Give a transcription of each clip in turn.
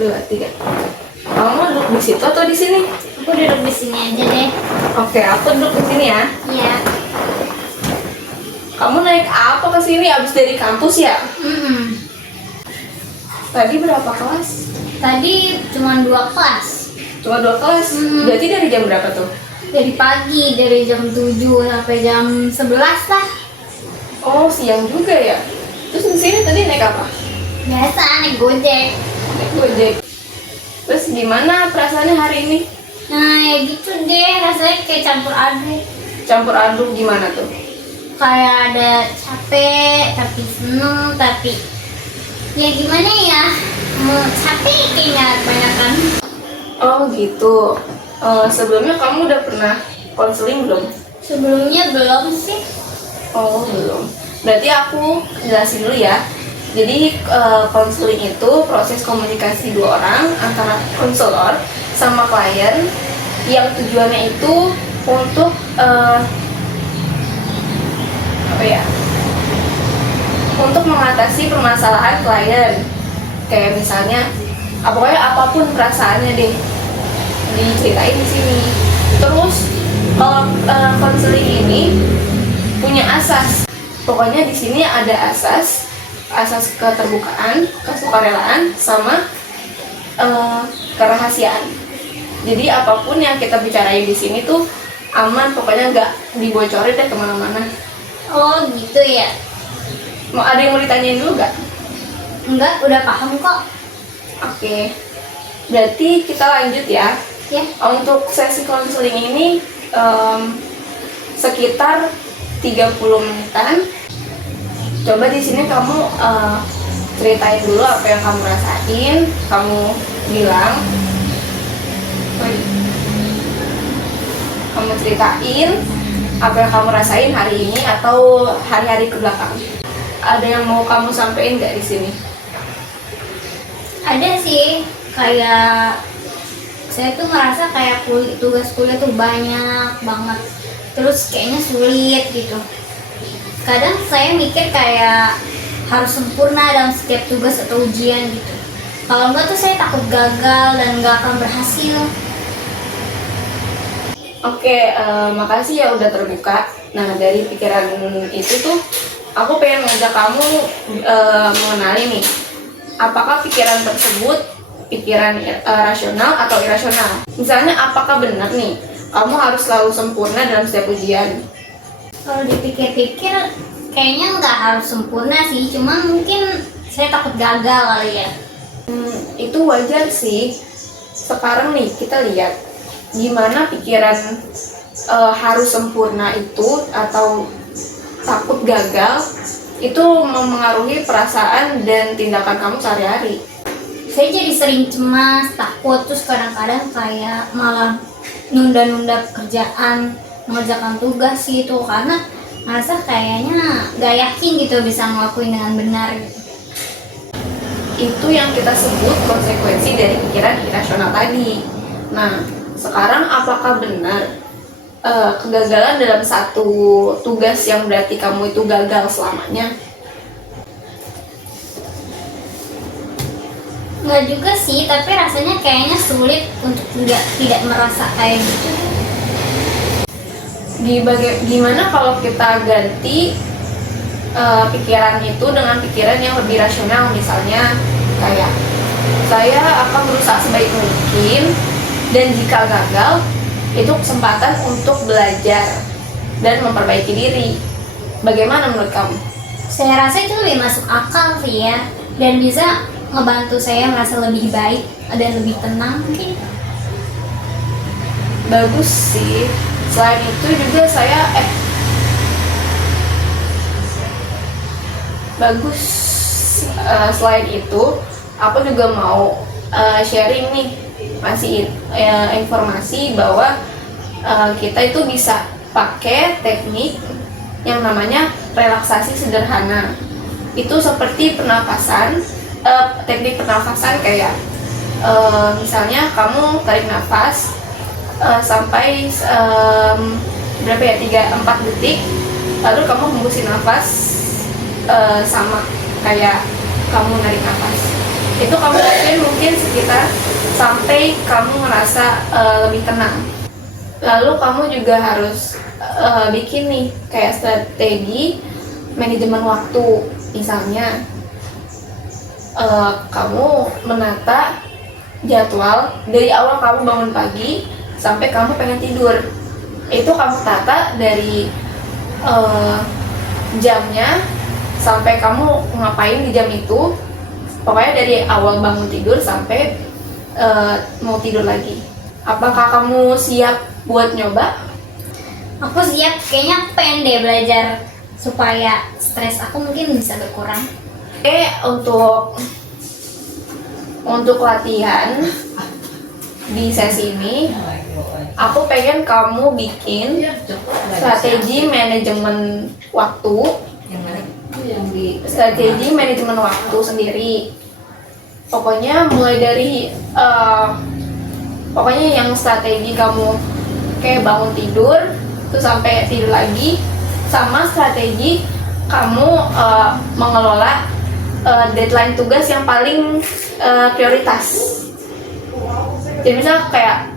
2, 3. Kamu duduk di situ atau di sini? Aku duduk di sini aja deh. Oke, aku duduk di sini ya. Iya. Kamu naik apa ke sini abis dari kampus ya? Tadi berapa kelas? Tadi cuma 2 kelas. Cuma 2 kelas? Berarti dari jam berapa tuh? Dari pagi, dari jam 7 sampai jam 11 lah. Oh, siang juga ya? Terus di sini tadi naik apa? Biasa naik Gojek. Naik Gojek. Terus gimana perasaannya hari ini? Nah ya gitu deh, rasanya kayak campur aduk. Campur aduk gimana tuh? Kayak ada capek, tapi seneng, tapi ya gimana ya, mau capek kayaknya kebanyakan. Oh gitu. Sebelumnya kamu udah pernah konseling belum? Sebelumnya belum sih. Oh belum. Berarti aku jelasin dulu ya. Jadi konseling itu proses komunikasi 2 orang antara konselor sama klien yang tujuannya itu untuk untuk mengatasi permasalahan klien. Kayak misalnya, pokoknya apapun perasaannya deh diceritain di sini. Terus kalau konseling ini punya asas. Pokoknya di sini ada asas keterbukaan, kesukarelaan, sama kerahasiaan. Jadi apapun yang kita bicarain di sini tuh aman, pokoknya nggak dibocorin deh kemana-mana. Oh gitu ya. Ada yang mau ditanyain dulu nggak? Enggak, udah paham kok. Oke. Berarti kita lanjut ya. Ya. Untuk sesi konseling ini sekitar 30 menitan. Coba di sini kamu ceritain dulu apa yang kamu rasain, kamu bilang, kamu ceritain apa yang kamu rasain hari ini atau hari-hari kebelakang. Ada yang mau kamu sampaikan nggak di sini? Ada sih, kayak saya tuh ngerasa kayak tugas kuliah tuh banyak banget, terus kayaknya sulit gitu. Kadang saya mikir kayak harus sempurna dalam setiap tugas atau ujian gitu. Kalau enggak tuh saya takut gagal dan nggak akan berhasil. Oke, makasih ya udah terbuka. Nah, dari pikiran itu tuh aku pengen ngajak kamu mengenali nih, apakah pikiran tersebut pikiran rasional atau irasional. Misalnya, apakah benar nih kamu harus selalu sempurna dalam setiap ujian? Kalau dipikir-pikir kayaknya nggak harus sempurna sih, cuma mungkin saya takut gagal kali ya. Itu wajar sih. Sekarang nih kita lihat gimana pikiran harus sempurna itu atau takut gagal itu mempengaruhi perasaan dan tindakan kamu sehari-hari. Saya jadi sering cemas, takut, terus kadang-kadang kayak malah nunda-nunda pekerjaan, mengerjakan tugas gitu, karena merasa kayaknya gak yakin gitu bisa ngelakuin dengan benar gitu. Itu yang kita sebut konsekuensi dari pikiran irasional tadi. Nah, sekarang apakah benar kegagalan dalam satu tugas yang berarti kamu itu gagal selamanya? Nggak juga sih, tapi rasanya kayaknya sulit untuk tidak merasa kayak gitu. Gimana kalau kita ganti pikiran itu dengan pikiran yang lebih rasional? Misalnya kayak, saya akan berusaha sebaik mungkin dan jika gagal itu kesempatan untuk belajar dan memperbaiki diri. Bagaimana menurut kamu? Saya rasa itu lebih masuk akal sih ya, dan bisa ngebantu saya merasa lebih baik dan lebih tenang mungkin. Bagus sih. Selain itu juga bagus. Selain itu aku juga mau sharing nih, masih informasi bahwa kita itu bisa pakai teknik yang namanya relaksasi sederhana. Itu seperti pernapasan, teknik pernafasan kayak misalnya kamu tarik nafas sampai berapa ya, 3-4 detik, lalu kamu hembusin nafas sama kayak kamu narik nafas. Itu kamu lakuin mungkin sekitar sampai kamu ngerasa lebih tenang. Lalu kamu juga harus bikin nih kayak strategi manajemen waktu. Misalnya kamu menata jadwal dari awal kamu bangun pagi sampai kamu pengen tidur. Itu kamu tata dari jamnya sampai kamu ngapain di jam itu. Pokoknya dari awal bangun tidur sampai mau tidur lagi. Apakah kamu siap buat nyoba? Aku siap, kayaknya aku pengen deh belajar supaya stres aku mungkin bisa berkurang. Untuk latihan di sesi ini, aku pengen kamu bikin strategi manajemen waktu, sendiri. Pokoknya mulai dari pokoknya yang strategi kamu kayak bangun tidur terus sampai tidur lagi, sama strategi kamu mengelola deadline tugas yang paling prioritas. Jadi misal kayak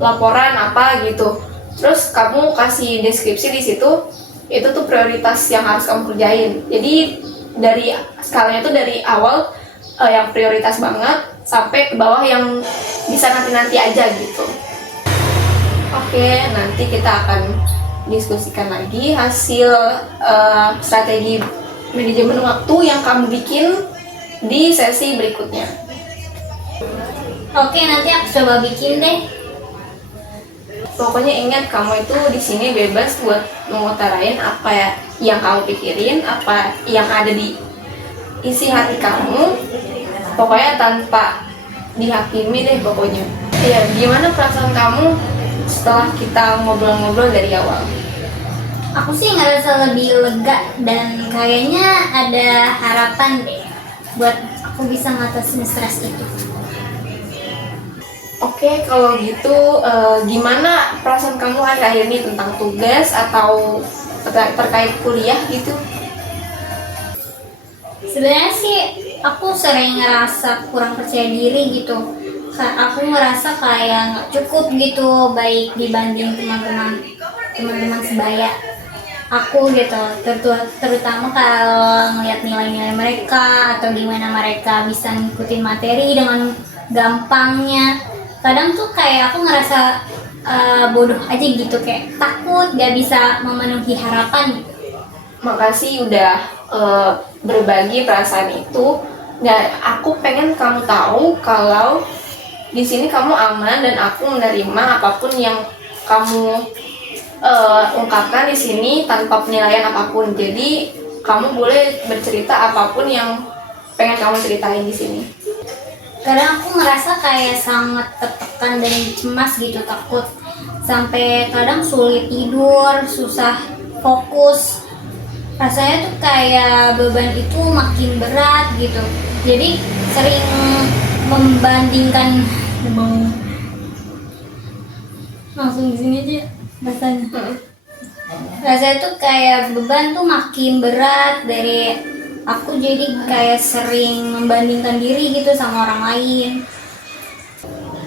laporan apa gitu, terus kamu kasih deskripsi di situ, itu tuh prioritas yang harus kamu kerjain. Jadi dari skalanya tuh dari awal yang prioritas banget sampai ke bawah yang bisa nanti aja gitu. Oke, nanti kita akan diskusikan lagi hasil strategi manajemen waktu yang kamu bikin di sesi berikutnya. Oke, nanti aku coba bikin deh. Pokoknya ingat, kamu itu di sini bebas buat mengutarain apa ya yang kamu pikirin, apa yang ada di isi hati kamu. Pokoknya tanpa dihakimi deh pokoknya. Ya, gimana perasaan kamu setelah kita ngobrol-ngobrol dari awal? Aku sih ngerasa lebih lega dan kayaknya ada harapan deh buat aku bisa ngatasin stres itu. Oke, kalau gitu gimana perasaan kamu akhir-akhir ini tentang tugas atau terkait kuliah gitu? Sebenarnya sih aku sering ngerasa kurang percaya diri gitu. Aku ngerasa kayak nggak cukup gitu, baik dibanding teman-teman sebaya aku gitu. Terutama kalau ngeliat nilai-nilai mereka atau gimana mereka bisa ngikutin materi dengan gampangnya. Kadang tuh kayak aku ngerasa bodoh aja gitu, kayak takut gak bisa memenuhi harapan gitu. Makasih udah berbagi perasaan itu. Dan aku pengen kamu tahu kalau di sini kamu aman dan aku menerima apapun yang kamu ungkapkan di sini tanpa penilaian apapun. Jadi kamu boleh bercerita apapun yang pengen kamu ceritain di sini. Kadang aku ngerasa kayak sangat tertekan dan cemas gitu, takut sampai kadang sulit tidur, susah fokus. Rasanya tuh kayak beban itu makin berat gitu. Jadi sering membandingkan langsung di sini aja rasanya. Rasanya tuh kayak beban tuh makin berat dari aku, jadi kayak sering membandingkan diri gitu sama orang lain.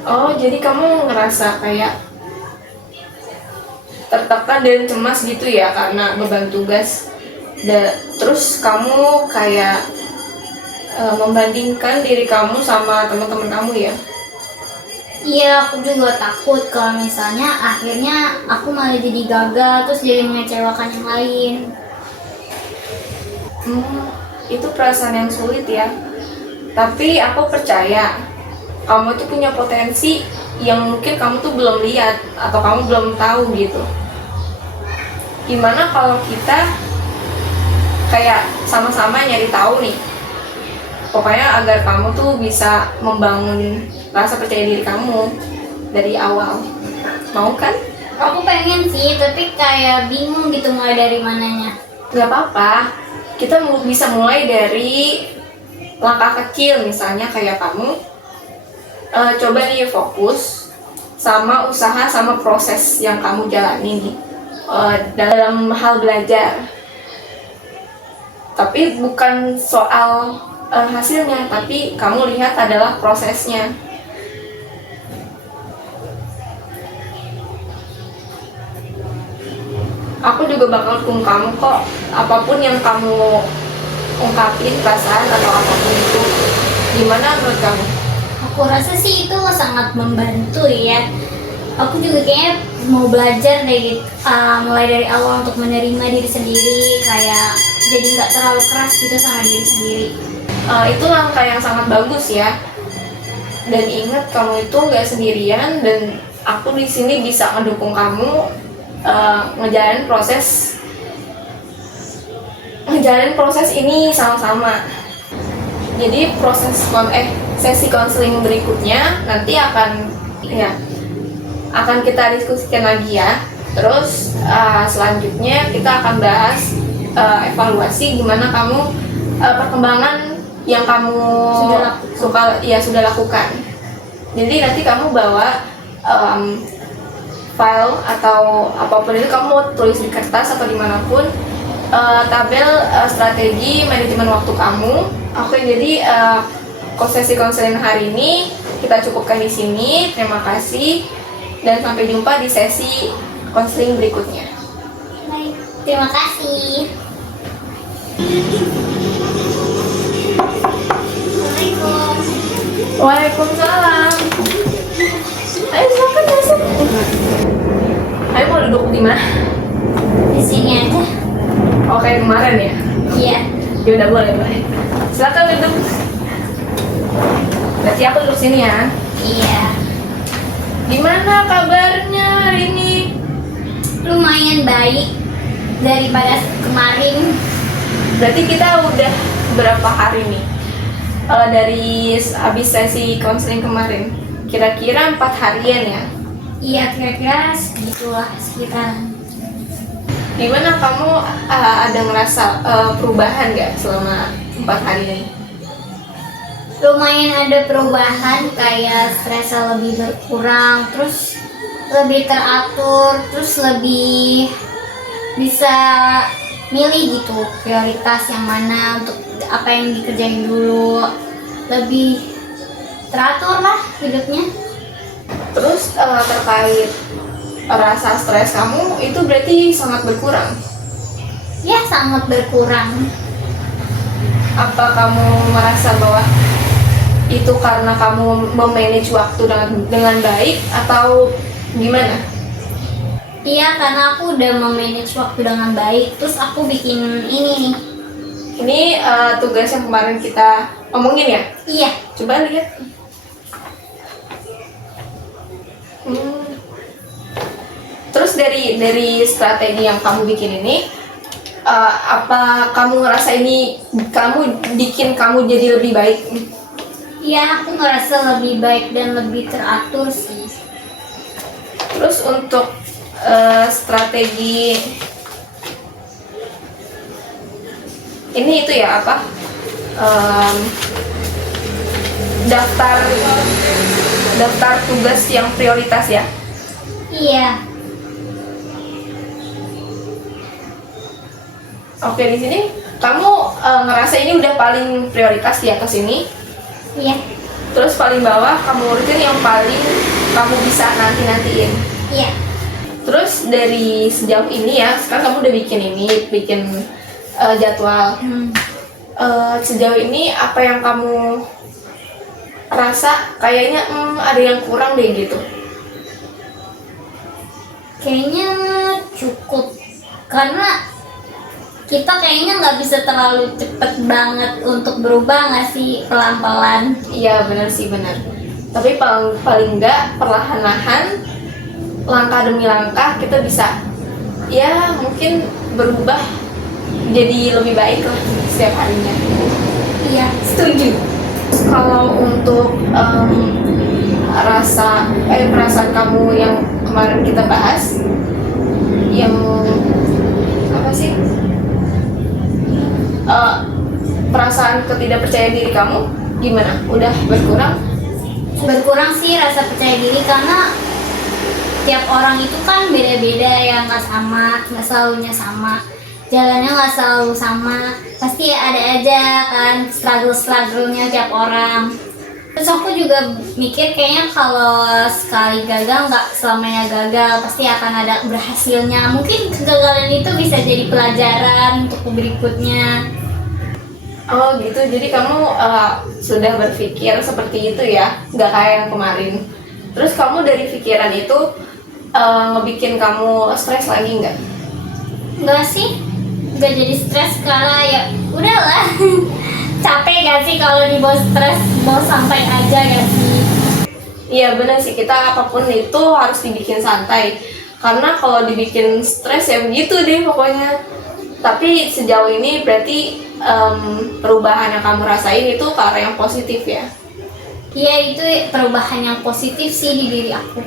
Oh, jadi kamu ngerasa kayak tertekan dan cemas gitu ya karena beban tugas. Terus kamu kayak membandingkan diri kamu sama teman-teman kamu ya? Iya, aku juga takut kalau misalnya akhirnya aku malah jadi gagal terus jadi mengecewakan yang lain. Itu perasaan yang sulit ya. Tapi aku percaya kamu tuh punya potensi yang mungkin kamu tuh belum lihat atau kamu belum tahu gitu. Gimana kalau kita kayak sama-sama nyari tahu nih, pokoknya agar kamu tuh bisa membangun rasa percaya diri kamu dari awal. Mau kan? Aku pengen sih, tapi kayak bingung gitu mulai dari mananya. Gak apa-apa, kita bisa mulai dari langkah kecil. Misalnya kayak kamu coba nih fokus sama usaha sama proses yang kamu jalani nih dalam hal belajar. Tapi bukan soal hasilnya, tapi kamu lihat adalah prosesnya. Aku juga bakal dukung kamu kok, apapun yang kamu ungkapin, perasaan atau apapun itu. Gimana menurut kamu? Aku rasa sih itu sangat membantu ya. Aku juga kayaknya mau belajar dari mulai dari awal untuk menerima diri sendiri, kayak jadi nggak terlalu keras gitu sama diri sendiri. Itu langkah yang sangat bagus ya. Dan ingat kamu itu nggak sendirian, dan aku di sini bisa mendukung kamu ngejalanin proses ini sama-sama. Jadi sesi konseling berikutnya nanti akan kita diskusikan lagi ya. Terus selanjutnya kita akan bahas evaluasi gimana kamu perkembangan yang kamu sudah lakukan. Jadi nanti kamu bawa file atau apapun itu, kamu mau tulis di kertas atau dimanapun, tabel strategi manajemen waktu kamu. Oke, jadi sesi konseling hari ini kita cukupkan di sini. Terima kasih dan sampai jumpa di sesi konseling berikutnya. Baik, terima kasih. Assalamualaikum. Waalaikumsalam. Ayo silakan masuk. Ayo mau duduk di mana? Di sini aja. Oh, kayak kemarin ya? Iya. Ya udah, boleh. Silakan duduk. Berarti aku duduk sini ya. Iya. Gimana kabarnya hari ini? Lumayan baik daripada kemarin. Berarti kita udah berapa hari nih? Dari habis sesi konseling kemarin, kira-kira 4 harian ya? Iya, kira-kira segitulah, sekitaran. Gimana kamu ada ngerasa perubahan nggak selama 4 hari ini? Lumayan ada perubahan, kayak stresnya lebih berkurang, terus lebih teratur, terus lebih bisa milih gitu prioritas yang mana untuk apa yang dikerjain dulu, lebih teratur lah hidupnya. Terus terkait rasa stres kamu itu berarti sangat berkurang. Ya, sangat berkurang. Apa kamu merasa bahwa itu karena kamu memanage waktu dengan baik atau gimana? Iya, karena aku udah memanage waktu dengan baik. Terus aku bikin ini nih. Ini tugas yang kemarin kita omongin ya? Iya. Coba lihat. Terus dari strategi yang kamu bikin ini, apa kamu ngerasa ini bikin kamu jadi lebih baik? Iya, aku ngerasa lebih baik dan lebih teratur sih. Terus untuk strategi ini itu ya apa? Daftar tugas yang prioritas ya? Iya. Oke, di sini kamu ngerasa ini udah paling prioritas di atas ini. Iya. Terus paling bawah kamu urutin yang paling kamu bisa nanti-nantiin. Iya. Terus dari sejauh ini ya, sekarang kamu udah bikin jadwal. Sejauh ini apa yang kamu rasa kayaknya ada yang kurang deh gitu? Kayaknya cukup, karena kita kayaknya nggak bisa terlalu cepet banget untuk berubah, nggak sih, pelan-pelan. Iya benar sih, benar. Tapi paling nggak perlahan-lahan, langkah demi langkah kita bisa ya mungkin berubah jadi lebih baik lah setiap harinya. Iya, setuju. Kalau untuk perasaan kamu yang kemarin kita bahas, yang apa sih? Perasaan ketidakpercayaan diri kamu gimana? Udah berkurang? Berkurang sih rasa percaya diri, karena tiap orang itu kan beda-beda ya, nggak sama, nggak selalunya sama. jalannya nggak selalu sama, pasti ada aja kan struggle-struggle-nya tiap orang. Terus aku juga mikir kayaknya kalau sekali gagal nggak selamanya gagal, pasti akan ada berhasilnya. Mungkin kegagalan itu bisa jadi pelajaran untuk berikutnya. Oh gitu, jadi kamu sudah berpikir seperti itu ya, nggak kayak yang kemarin. Terus kamu dari pikiran itu ngebikin kamu stres lagi nggak? Nggak sih, nggak jadi stres karena ya udahlah. Capek gak sih kalau dibawa stres, bawa santai aja gak sih? Iya benar sih, kita apapun itu harus dibikin santai. Karena kalau dibikin stres ya begitu deh pokoknya. Tapi sejauh ini berarti perubahan yang kamu rasain itu ke arah yang positif ya? Iya, itu perubahan yang positif sih di diri aku.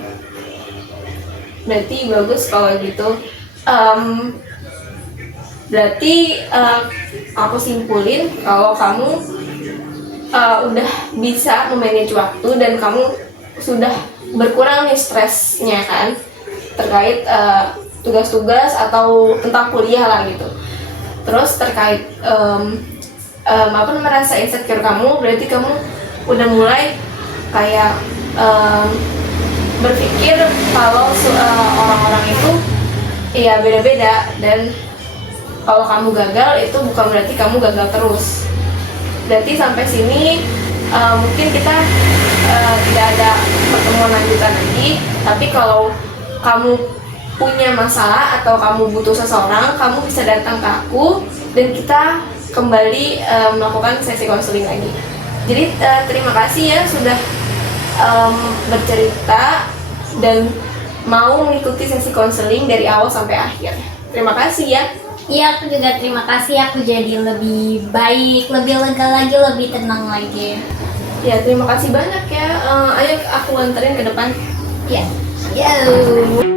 Berarti bagus kalau gitu. Berarti aku simpulin kalau kamu udah bisa memanage waktu dan kamu sudah berkurang nih stresnya kan terkait tugas-tugas atau tentang kuliah lah gitu. Terus terkait apa merasa insecure kamu, berarti kamu udah mulai kayak berpikir kalau orang-orang itu ya beda-beda, dan kalau kamu gagal itu bukan berarti kamu gagal terus. Berarti sampai sini mungkin kita tidak ada pertemuan lanjutan lagi. Tapi kalau kamu punya masalah atau kamu butuh seseorang, kamu bisa datang ke aku dan kita kembali melakukan sesi konseling lagi. Jadi terima kasih ya sudah bercerita dan mau mengikuti sesi konseling dari awal sampai akhir. Terima kasih ya. Iya, aku juga terima kasih. Aku jadi lebih baik, lebih lega lagi, lebih tenang lagi. Ya, terima kasih banyak ya. Ayo aku anterin ke depan. Ya. Yo.